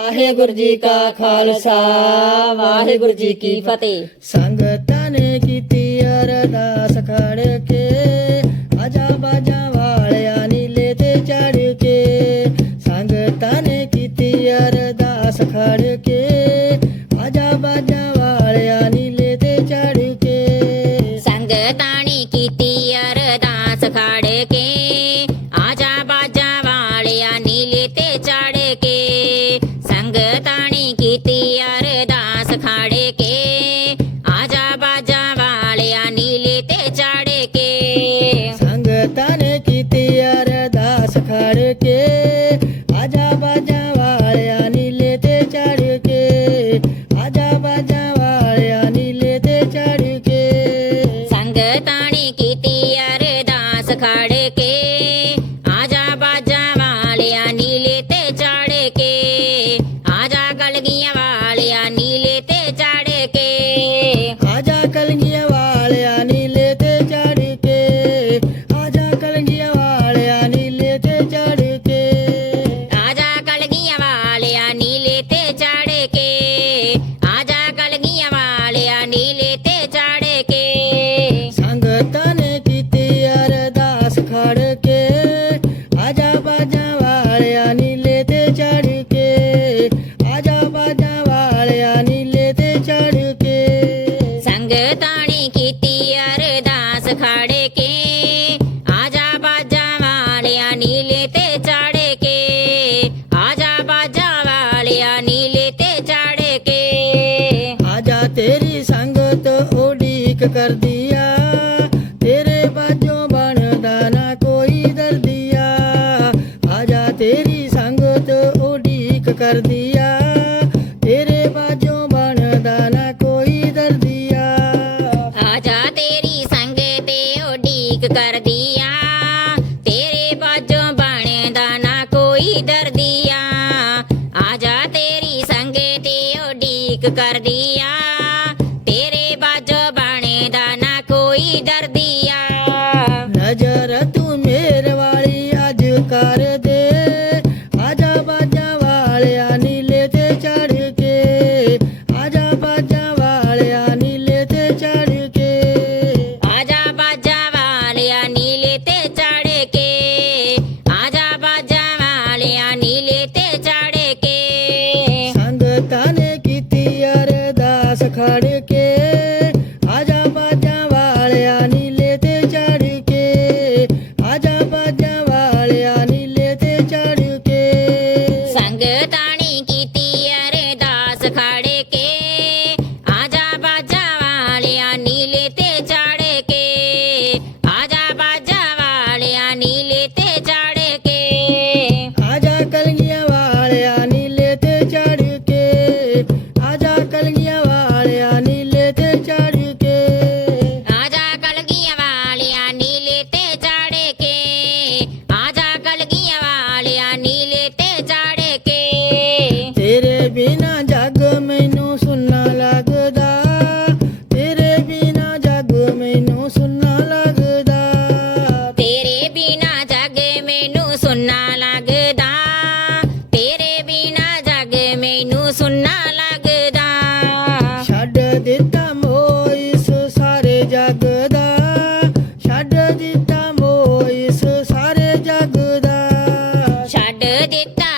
ਵਾਹਿਗੁਰੂ ਜੀ ਕਾ ਖਾਲਸਾ, ਵਾਹਿਗੁਰੂ ਜੀ ਕੀ ਫਤਿਹ। ਸੰਗਤਾਂ ਨੇ ਕੀਤੀ ਅਰਦਾਸ ਖੜ ਕੇ ਆਜਾ ਬਾਜਾ ਵਾਲਿਆ ਨੀਲੇ ਤੇ ਚੜ ਕੇ। ਸੰਗਤਾਂ ਨੇ ਕੀਤੀ ਅਰਦਾਸ ਖੜ ਇੱਕ ਕਰਦੀਆ ਤੇਰੇ ਬਾਝੋਂ ਬਣਦਾ ਨਾ ਕੋਈ ਦਰਦੀ ਆ। ਜਾ ਤੇਰੀ ਸੰਗਤ ਉਡੀਕ ਕਰਦੀਆ ਤੇਰੇ ਬਾਝੋਂ ਬਣਦਾ ਨਾ ਕੋਈ ਦਰਦੀਆ ਆ। ਜਾ ਤੇਰੀ ਸੰਗਤ ਉਡੀਕ ਕਰਦੀਆ ਤੇਰੇ ਬਾਝੋਂ ਬਣਦਾ ਨਾ ਕੋਈ ਦਰਦੀਆ ਆ। ਜਾ ਤੇਰੀ ਸੰਗਤ ਉਡੀਕ ਕਰ நீலே เด้อเด็กจ้า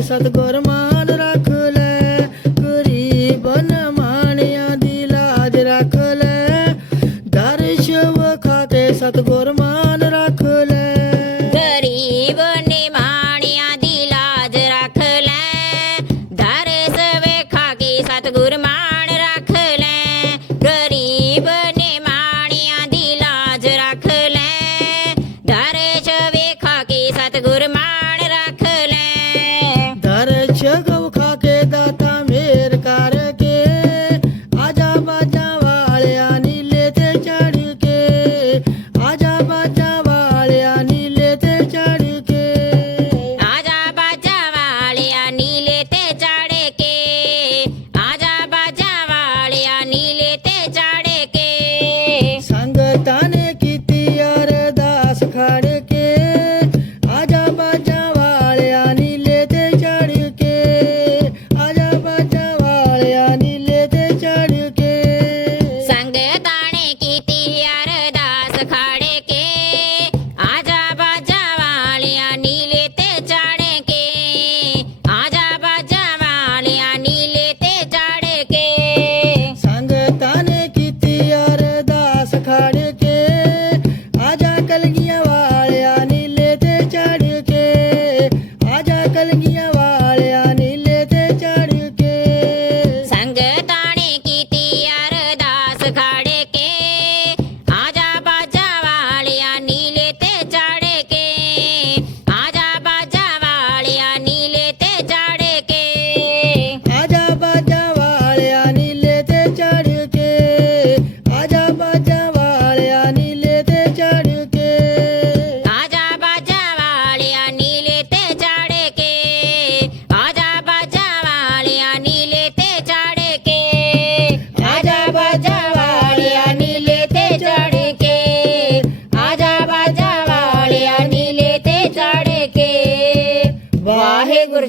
ਸਤਿਗੁਰ ਮਾਨ